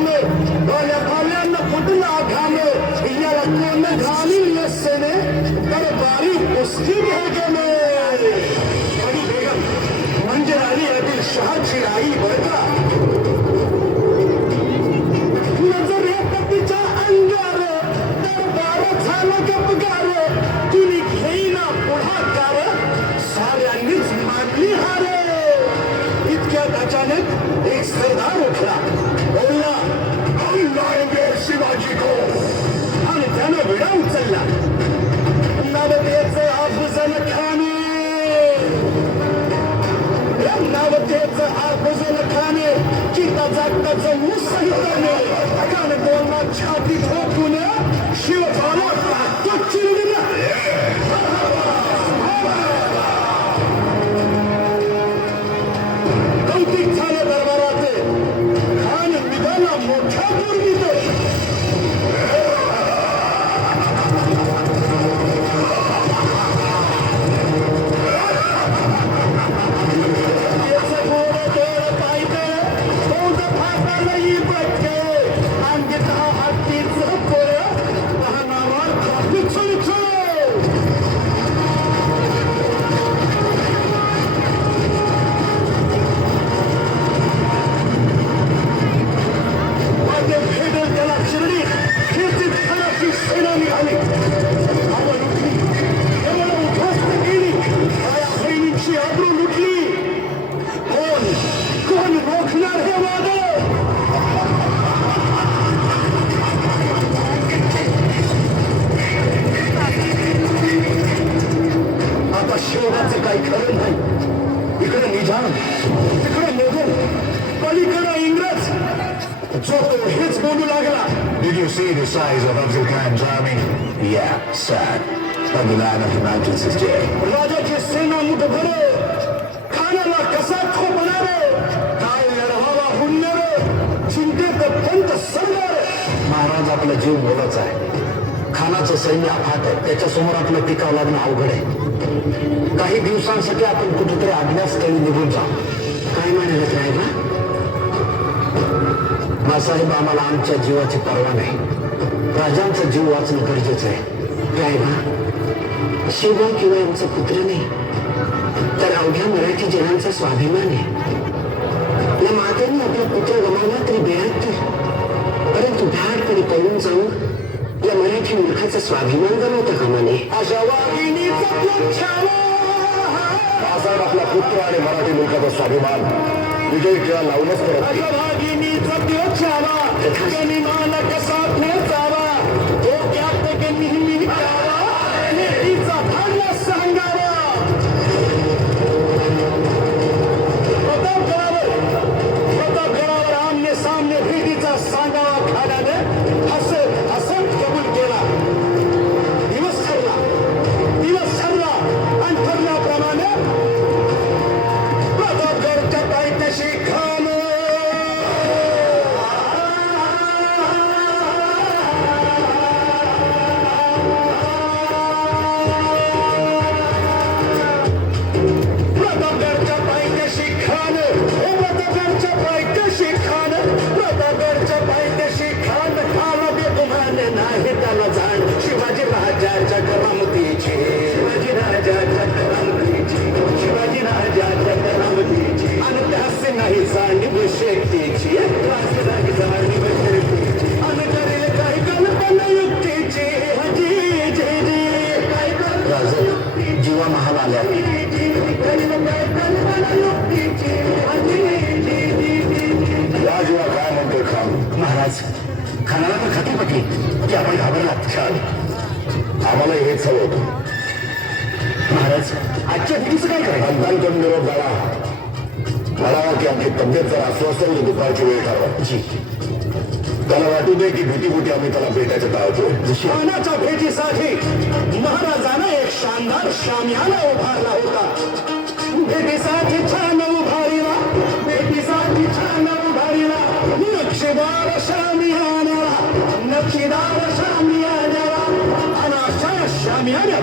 घाम डोळ्या भावल्यांना फुटला घाम याला कोण घालील नसने तर बारीक कुस्ती भेगेने आणि बेगम म्हणजे राणी आदिल शहाची आई बरं का नजरेत तिच्या अंगार दरबार झाला गपगार कुणी घेईना पुढाकार साऱ्यांनीच मानली हार इतक्यात अचानक एक सरदार उठला बोलला हम लाएंगे शिवाजी को आणि त्यानं विडा उचलला नवतेचं अफजल खाने नवतेचं अफजल खाने चिता जागताचं मुसहिताने कान दोनला छाती ठोकून शिवबाला तो चिरविला कौतिक झालं दरबाराचे खान निघाला मोठ्या पूर्वीत Did you see the size of Afzal Khan's army? Yeah, sad. But the man of the mountains is dead. राजाची सेना मुठभर खानाला कसा खोपणारे काय लढवावा हुन्नर चिंतेत पंत सरदार महाराज आपला जीव मोलाचा आहे खानाचं सैन्य अफाट आहे त्याच्यासमोर आपलं टिकावं लागणं अवघड आहे काही दिवसांसाठी आपण कुठेतरी अज्ञातस्थळी निघून जाऊ काय म्हणाले साहेब साहेब आम्हाला आमच्या जीवाची पर्वा नाही राजांचा जीव वाचणं गरजेचं आहे काय बा शिवा किंवा आमचा पुत्र नाही तर अवघ्या मराठी जनांचा स्वाभिमान आहे या मातेने आपला पुत्र गमावला तरी बेहत्तर परंतु धाडकडे पळून जाऊन या मराठी मूर्खाचा स्वाभिमान गमावता कामा नये अशा वाघिणीचा साहेब आपला पुत्र आणि मराठी मूर्खाचा स्वाभिमान विजय खेळा लावूनच परत मला कसा पोचावा तो त्यात नेहमी नेहमीचा भांडला सांगावा प्रतापगडावर आमने सामने भेटीचा सांगावा खाण्याने हसत कबूल केला दिवस ठरला आणि ठरल्याप्रमाणे प्रतापगडच्या पायथ्याशी खान शिवाजी राजाच्या करामतीची आणि त्याचे नाही जाणीव शेतीची आणि करेल काही कल्पना युक्तीची जीवा महाल आल्या या जीवा काय म्हणतोय खान महाराज खानाला तर खाती पटली की आपण घाबरलात छान आम्हाला हेच हवं होतं महाराज आजच्या भेटीचं काय करायचं मतदान निरोप झाला म्हणावा की आमची तब्येत जर अस्वस्थ होती दुपारची वेळ ठरवा जी त्याला वाटू दे की भीतीभूती आम्ही त्याला भेटायचं टाळतो खानाच्या भेटीसाठी महाराजांना एक शानदार शामियाना उभारला होता भेटीसाठी छान उभारीला नक्षीदार शामियाना अनाशा शामियाना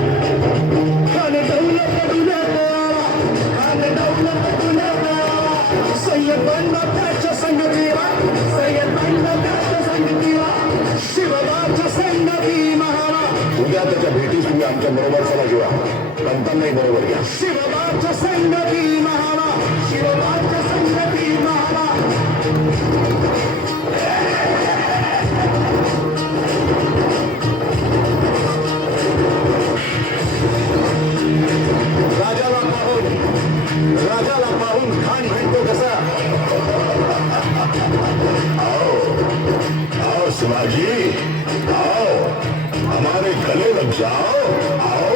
खान दौलत दुनिया सय्यद बंद त्याच्या संगतीला सय्यद बंद म्हणतानाही बरोबर घ्या. शिवबाच्या संगती महावा, शिवबाच्या संगती महावा. राजाला पाहून खान म्हणतो कसा. आओ शिवाजी, आओ हमारे गले लग जाओ. आओ